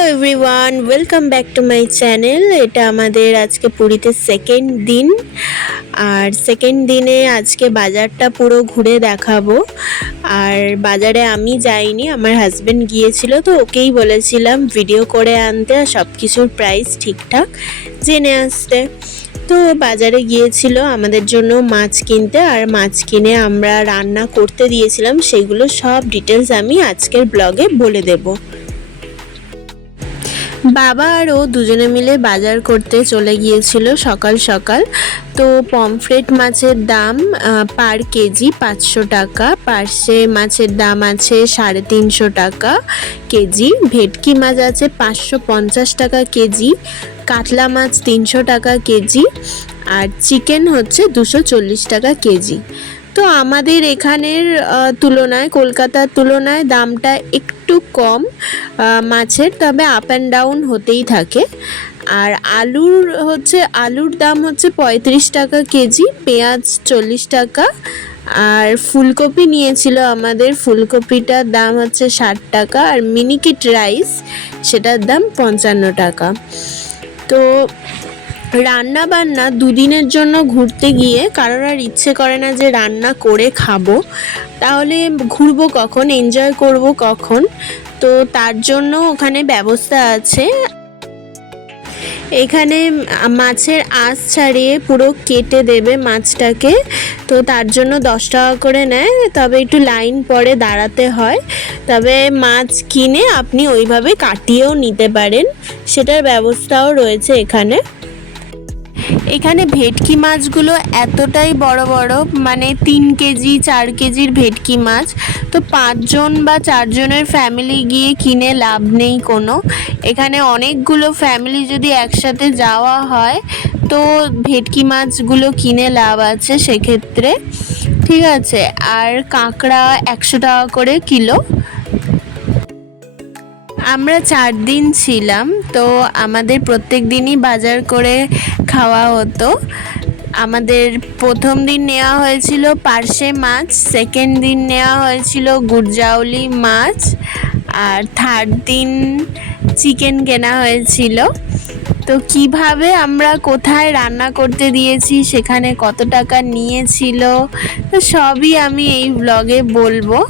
Hello everyone, welcome back to my channel. এটা আমাদের আজকে পুরীতে সেকেন্ড দিন। আর সেকেন্ড দিনে আজকে বাজারটা পুরো ঘুরে দেখাবো। আর বাজারে আমি যাইনি, আমার হাজব্যান্ড গিয়েছিল, তো ওকেই বলেছিলাম ভিডিও করে আনতে আর সব কিছুর প্রাইস ঠিকঠাক জেনে আসতে। তো বাজারে গিয়েছিল আমাদের জন্য মাছ কিনতে, আর মাছ কিনে আমরা রান্না করতে দিয়েছিলাম। সেগুলো সব ডিটেলস আমি আজকের ব্লগে বলে দেবো। বাবা আর ও দুজনে মিলে বাজার করতে চলে গিয়েছিল সকাল সকাল। তো পমফ্রেট মাছের দাম পার কেজি 500 টাকা, পার্শে মাছের দাম আছে 350 টাকা কেজি, ভেটকি মাছ আছে 550 টাকা কেজি, কাতলা মাছ 300 টাকা কেজি, আর চিকেন হচ্ছে 240 টাকা কেজি। তো আমাদের এখানের তুলনায়, কলকাতার তুলনায় দামটা একটু কম মাছের, তবে আপ অ্যান্ড ডাউন হতেই থাকে। আর আলুর দাম হচ্ছে 35 টাকা কেজি, পেঁয়াজ 40 টাকা, আর ফুলকপি নিয়েছিল আমাদের, ফুলকপিটার দাম হচ্ছে 60 টাকা, আর মিনিকেট রাইস সেটার দাম 55 টাকা। তো রান্না বান্না দুদিনের জন্য ঘুরতে গিয়ে কারোর আর ইচ্ছে করে না যে রান্না করে খাবো, তাহলে ঘুরবো কখন, এনজয় করব কখন? তো তার জন্য ওখানে ব্যবস্থা আছে। এখানে মাছের আঁশ ছাড়িয়ে পুরো কেটে দেবে মাছটাকে, তো তার জন্য 10 টাকা করে নেয়, তবে একটু লাইন পরে দাঁড়াতে হয়। তবে মাছ কিনে আপনি ওইভাবে কাটিয়েও নিতে পারেন, সেটার ব্যবস্থাও রয়েছে এখানে। এখানে ভেটকি মাছগুলো এতটাই বড় বড়, মানে 3 কেজি 4 কেজির ভেটকি মাছ। তো 5 জন বা 4 জনের ফ্যামিলি গিয়ে কিনে লাভ নেই কোনো। এখানে অনেকগুলো ফ্যামিলি যদি একসাথে যাওয়া হয় তো ভেটকি মাছগুলো কিনে লাভ আছে সেক্ষেত্রে, ঠিক আছে। আর কাঁকড়া 100 টাকা করে কিলো। আমরা 4 দিন ছিলাম, তো আমাদের প্রত্যেক দিনই বাজার করে খাওয়া হতো। আমাদের প্রথম দিন নেওয়া হয়েছিল পার্শে মাছ, সেকেন্ড দিন নেওয়া হয়েছিল গুরজাউলি মাছ, আর থার্ড দিন চিকেন কেনা হয়েছিল। তো কিভাবে আমরা কোথায় রান্না করতে দিয়েছি, সেখানে কত টাকা নিয়েছিল, তো সবই আমি এই ব্লগে বলবো।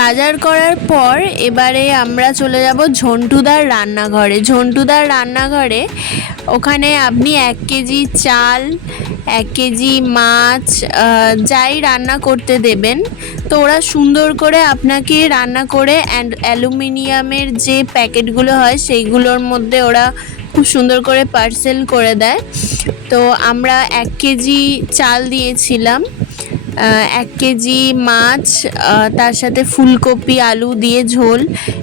বাজার করার পর এবারে আমরা চলে যাব ঝন্টুদার রান্নাঘরে। ঝন্টুদার রান্নাঘরে ওখানে আপনি 1 কেজি চাল, 1 কেজি মাছ যাই রান্না করতে দেবেন, তো ওরা সুন্দর করে আপনাকে রান্না করে অ্যালুমিনিয়ামের যে প্যাকেটগুলো হয় সেইগুলোর মধ্যে ওরা খুব সুন্দর করে পার্সেল করে দেয়। তো আমরা 1 কেজি চাল দিয়েছিলাম, 1 কেজি মাছ, তার সাথে ফুলকপি আলু দিয়ে ঝোল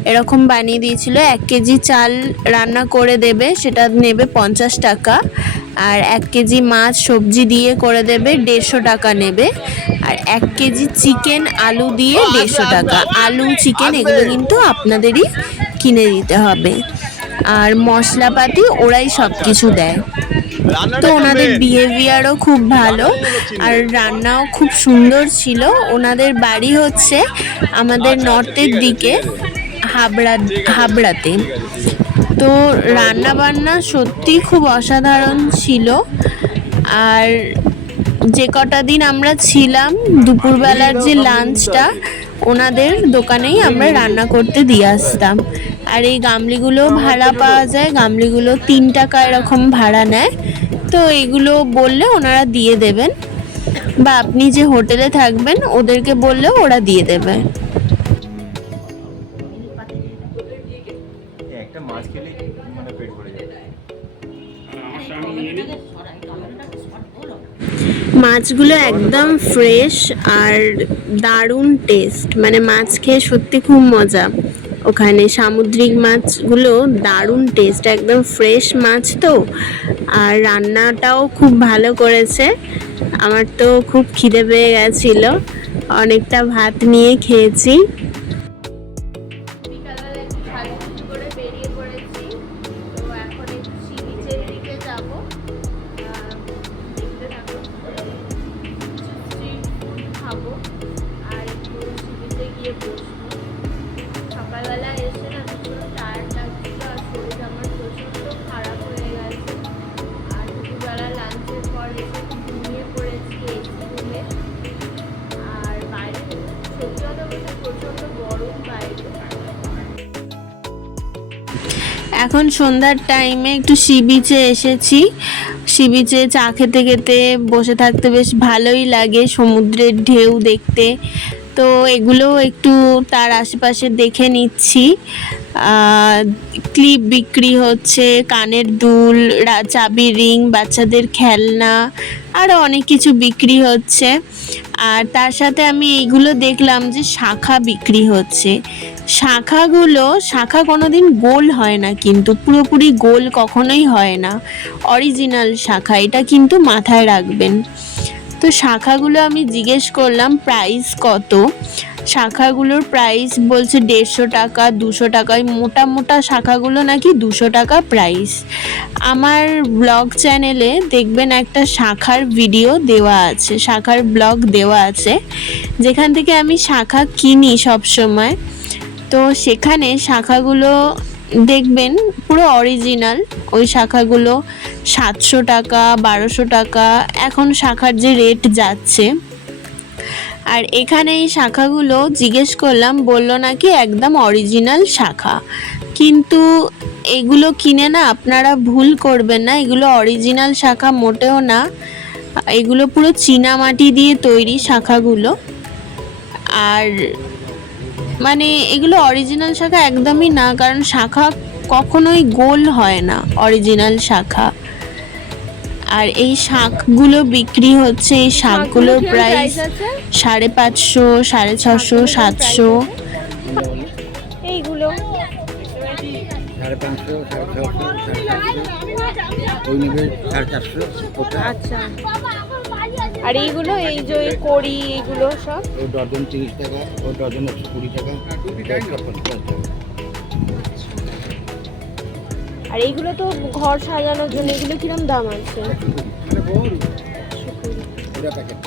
এরকম বানিয়ে দিয়েছিল। 1 কেজি চাল রান্না করে দেবে, সেটা নেবে 50 টাকা। আর 1 কেজি মাছ সবজি দিয়ে করে দেবে 150 টাকা নেবে। আর 1 কেজি চিকেন আলু দিয়ে 150 টাকা। আলু চিকেন এগুলো কিন্তু আপনাদেরই কিনে দিতে হবে। আর মশলাপাতি ওরাই সব কিছু দেয়। তো ওনাদের বিহেভিয়ারও খুব ভালো আর রান্নাও খুব সুন্দর ছিল। ওনাদের বাড়ি হচ্ছে আমাদের নর্থের দিকে, হাবড়াতে। তো রান্না বান্না সত্যি খুব অসাধারণ ছিল। আর যে কটা দিন আমরা ছিলাম, দুপুরবেলার যে লাঞ্চটা ওনাদের দোকানেই আমরা রান্না করতে দিয়ে আসতাম। আর এই গামলিগুলো ভাড়া পাওয়া যায়, গামলিগুলো 3 টাকা এরকম ভাড়া নেয়। তো এগুলো বললে ওনারা দিয়ে দেবেন, বা আপনি যে হোটেলে থাকবেন ওদেরকে বললেও ওরা দিয়ে দেবে। একটা মাছ খেলে মানে পেট ভরে যাবে। মাছগুলো একদম ফ্রেশ আর দারুণ টেস্ট, মানে মাছ খেয়ে সত্যি খুব মজা। ওখানে সামুদ্রিক মাছগুলো দারুণ টেস্ট, একদম ফ্রেশ মাছ তো। আর রান্নাটাও খুব ভালো করেছে। আমার তো খুব খিদে পেয়ে গেছিলো, অনেকটা ভাত নিয়ে খেয়েছি। সকালবেলা এসে না ভীষণ টায়ার্ড লাগছিল আর শরীর আমার প্রচণ্ড খারাপ হয়ে গেছে। আর দুপুরবেলা লাঞ্চের পর এসে ঘুমিয়ে পড়েছি এসি রুমে। আর বাইরে সত্যি কথা বলতে প্রচণ্ড গরম বাইরে। এখন সন্ধ্যার টাইমে একটু সি বিচে এসেছি। সি বিচে চা খেতে খেতে বসে থাকতে বেশ ভালোই লাগে, সমুদ্রের ঢেউ দেখতে। তো এগুলো একটু তার আশেপাশে দেখে নিচ্ছি। ক্লিপ বিক্রি হচ্ছে, কানের দুল, চাবি রিং, বাচ্চাদের খেলনা, আরও অনেক কিছু বিক্রি হচ্ছে। আর তার সাথে আমি এইগুলো দেখলাম যে শাঁখা বিক্রি হচ্ছে। শাঁখা কোনোদিন গোল হয় না, কিন্তু পুরোপুরি গোল কখনোই হয় না। অরিজিনাল শাঁখা, এটা কিন্তু মাথায় রাখবেন। তো শাঁখাগুলো আমি জিজ্ঞেস করলাম প্রাইস কত। শাঁখাগুলোর প্রাইস বলছে 150 টাকা, 200 টাকায়। মোটা মোটা শাঁখাগুলো নাকি 200 টাকা প্রাইস। আমার ব্লগ চ্যানেলে দেখবেন একটা শাঁখার ভিডিও দেওয়া আছে, শাঁখার ব্লগ দেওয়া আছে, যেখান থেকে আমি শাঁখা কিনি সব সময়। তো সেখানে শাঁখাগুলো দেখবেন পুরো অরিজিনাল। ওই শাঁখাগুলো 700 টাকা, 1200 টাকা এখন শাঁখার যে রেট যাচ্ছে। আর এখানে এই শাঁখাগুলো জিজ্ঞেস করলাম, বললো নাকি একদম অরিজিনাল শাঁখা। কিন্তু এগুলো কিনে না আপনারা ভুল করবেন না, এগুলো অরিজিনাল শাঁখা মোটেও না। এগুলো পুরো চীনা মাটি দিয়ে তৈরি শাঁখাগুলো। আর মানে এগুলো অরিজিনাল শাঁখা একদমই না, কারণ শাঁখা কখনোই গোল হয় না, অরিজিনাল শাঁখা। আর এই শাঁখগুলো বিক্রি হচ্ছে, এই শাঁখগুলোর প্রাইস 550, 650, 700। এইগুলো 550, 450, আচ্ছা। আর এইগুলো এই যে কড়ি, এগুলো সব ও ডজন 30 টাকা, ও ডজন 120 টাকা, 150 টাকা। আর এইগুলো তো ঘর সাজানোর জন্য, এগুলো কিরম দাম আছে? পুরো প্যাকেট।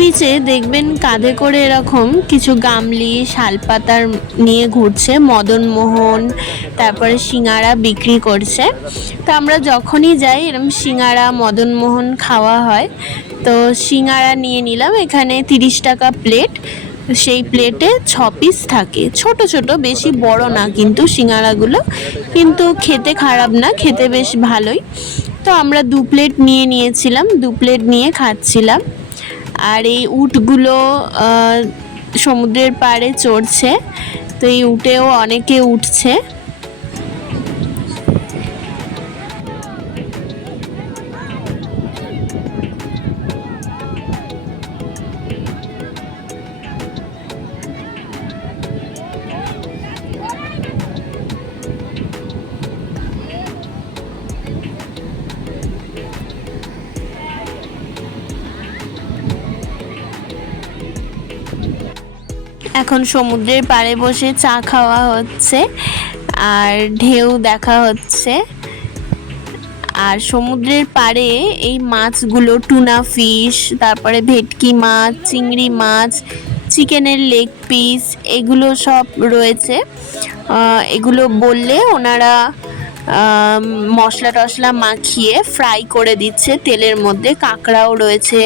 বিচে দেখবেন কাঁধে করে এরকম কিছু গামলি শালপাতার নিয়ে ঘুরছে, মদনমোহন, তারপরে সিঙ্গারা বিক্রি করছে। তো আমরা যখনই যাই এরকম সিঙ্গারা মদনমোহন খাওয়া হয়। তো সিঙ্গারা নিয়ে নিলাম, এখানে 30 টাকা প্লেট। সেই প্লেটে 6 পিস থাকে, ছোট ছোট, বেশি বড় না কিন্তু সিঙ্গারাগুলো, কিন্তু খেতে খারাপ না, খেতে বেশ ভালোই। তো আমরা 2 প্লেট নিয়ে নিয়েছিলাম, 2 প্লেট নিয়ে খাচ্ছিলাম। আর এই উটগুলো সমুদ্রের পাড়ে চড়ছে, তো এই উটেও অনেকে উঠছে। এখন সমুদ্রের পাড়ে বসে চা খাওয়া হচ্ছে আর ঢেউ দেখা হচ্ছে। আর সমুদ্রের পাড়ে এই মাছগুলো, টুনা ফিশ, তারপরে ভেটকি মাছ, চিংড়ি মাছ, চিকেনের লেগ পিস, এগুলো সব রয়েছে। এগুলো বললে ওনারা মশলা টশলা মাখিয়ে ফ্রাই করে দিচ্ছে তেলের মধ্যে। কাঁকড়াও রয়েছে,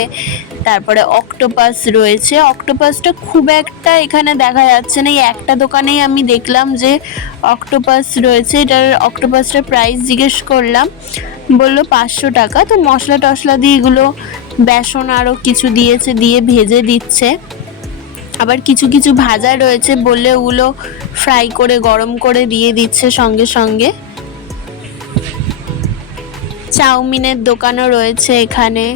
তারপরে অক্টোপাস রয়েছে। অক্টোপাসটা খুব একটা এখানে দেখা যাচ্ছে না, এই একটা দোকানেই আমি দেখলাম যে অক্টোপাস রয়েছে। এটার অক্টোপাসটার প্রাইস জিজ্ঞেস করলাম, বললো 500 টাকা। তো মশলা টশলা দিয়ে এগুলো, বেসন আরও কিছু দিয়েছে, দিয়ে ভেজে দিচ্ছে। আবার কিছু কিছু ভাজা রয়েছে, বললে ওগুলো ফ্রাই করে গরম করে দিয়ে দিচ্ছে সঙ্গে সঙ্গে। চাউমিনের দোকানও রয়েছে এখানে।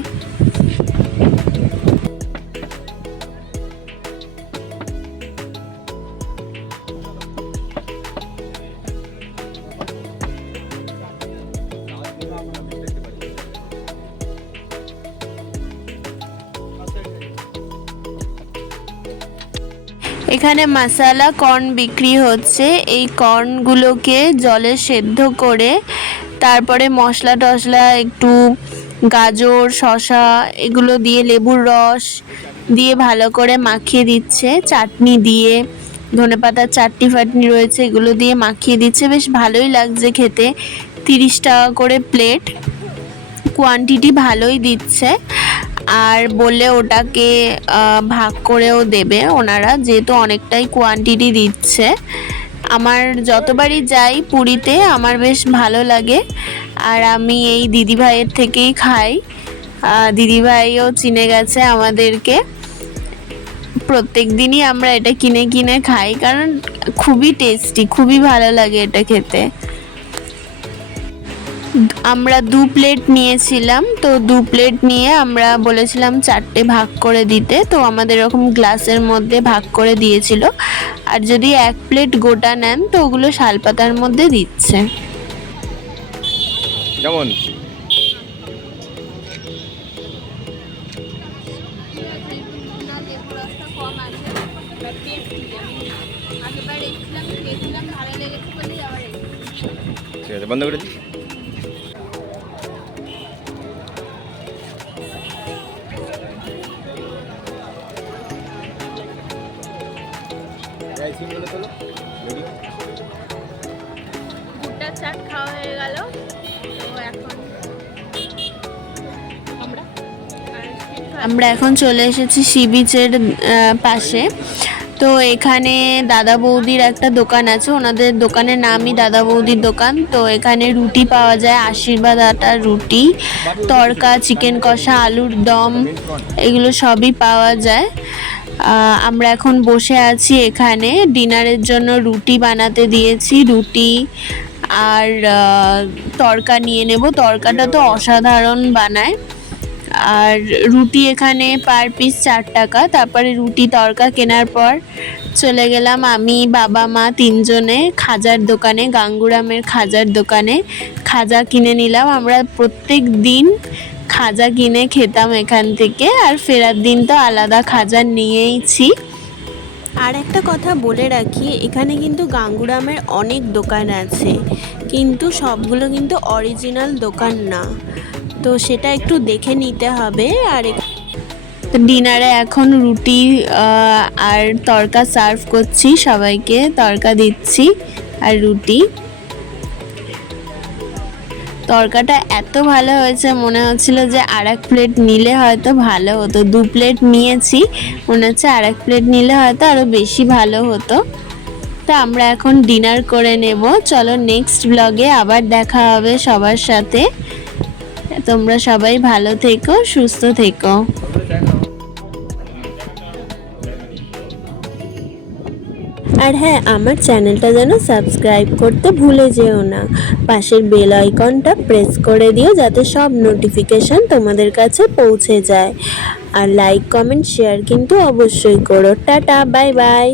এখানে মশলা কর্ন বিক্রি হচ্ছে। এই কর্নগুলোকে জলে সেদ্ধ করে তারপরে মশলা টশলা, একটু গাজর, শসা, এগুলো দিয়ে, লেবুর রস দিয়ে ভালো করে মাখিয়ে দিচ্ছে। চাটনি দিয়ে, ধনেপাতার চাটনি ফাটনি রয়েছে, এগুলো দিয়ে মাখিয়ে দিচ্ছে। বেশ ভালোই লাগছে খেতে। 30 টাকা করে প্লেট, কোয়ান্টিটি ভালোই দিচ্ছে। আর বললে ওটাকে ভাগ করেও দেবে ওনারা, যেহেতু অনেকটাই কোয়ান্টিটি দিচ্ছে। আমার যতবারই যাই পুরীতে আমার বেশ ভালো লাগে। আর আমি এই দিদিভাইয়ের থেকেই খাই, দিদিভাইও চিনে গেছে আমাদেরকে। প্রত্যেক দিনই আমরা এটা কিনে কিনে খাই, কারণ খুবই টেস্টি, খুবই ভালো লাগে এটা খেতে। আমরা 2 প্লেট নিয়েছিলাম, তো 2 প্লেট নিয়ে আমরা বলেছিলাম 4টে ভাগ করে দিতে, তো আমাদের এরকম গ্লাসের মধ্যে ভাগ করে দিয়েছিল। আর যদি 1 প্লেট গোটা নেন তো ওগুলো শালপাতার মধ্যে দিচ্ছে। যেমন ঠিক আছে, বন্ধ করে দিই। ভুট্টার চাট খাওয়া হয়ে গেল। তো এখন আমরা এখন চলে এসেছি সি বিচের পাশে। তো এখানে দাদা বৌদির একটা দোকান আছে, ওনাদের দোকানের নামই দাদা বৌদির দোকান। তো এখানে রুটি পাওয়া যায়, আশীর্বাদ আটার রুটি, তড়কা, চিকেন কষা, আলুর দম, এগুলো সবই পাওয়া যায়। আমরা এখন বসে আছি এখানে ডিনারের জন্য। রুটি বানাতে দিয়েছি, রুটি আর তড়কা নিয়ে নেব। তড়কাটা তো অসাধারণ বানায়। আর রুটি এখানে পার পিস 4 টাকা। তারপরে রুটি তড়কা কেনার পর চলে গেলাম আমি, বাবা, মা 3 জনে খাজার দোকানে, গাঙ্গুরামের খাজার দোকানে। খাজা কিনে নিলাম। আমরা প্রত্যেক দিন খাজা কিনে খেতাম এখান থেকে, আর ফেরার দিন তো আলাদা খাজা নিয়েইছি। আর একটা কথা বলে রাখি, এখানে কিন্তু গাঙ্গুরামের অনেক দোকান আছে, কিন্তু সবগুলো কিন্তু অরিজিনাল দোকান না, তো সেটা একটু দেখে নিতে হবে। আর তো ডিনারে এখন রুটি আর তড়কা সার্ভ করছি, সবাইকে তড়কা দিচ্ছি আর রুটি। তড়কাটা এত ভালো হয়েছে, মনে হচ্ছিল যে আর এক প্লেট নিলে হয়তো ভালো হতো। 2 প্লেট নিয়েছি, মনে হচ্ছে আর এক প্লেট নিলে হয়তো আরও বেশি ভালো হতো। তা আমরা এখন ডিনার করে নেব। চলো নেক্সট ব্লগে আবার দেখা হবে সবার সাথে। তোমরা সবাই ভালো থেকো, সুস্থ থেকো। আর হ্যাঁ, আমার চ্যানেলটা যেন সাবস্ক্রাইব করতে ভুলে যেও না। পাশের বেল আইকনটা প্রেস করে দিও যাতে সব নোটিফিকেশন তোমাদের কাছে পৌঁছে যায়। আর লাইক কমেন্ট শেয়ার কিন্তু অবশ্যই করো। Tata, bye bye.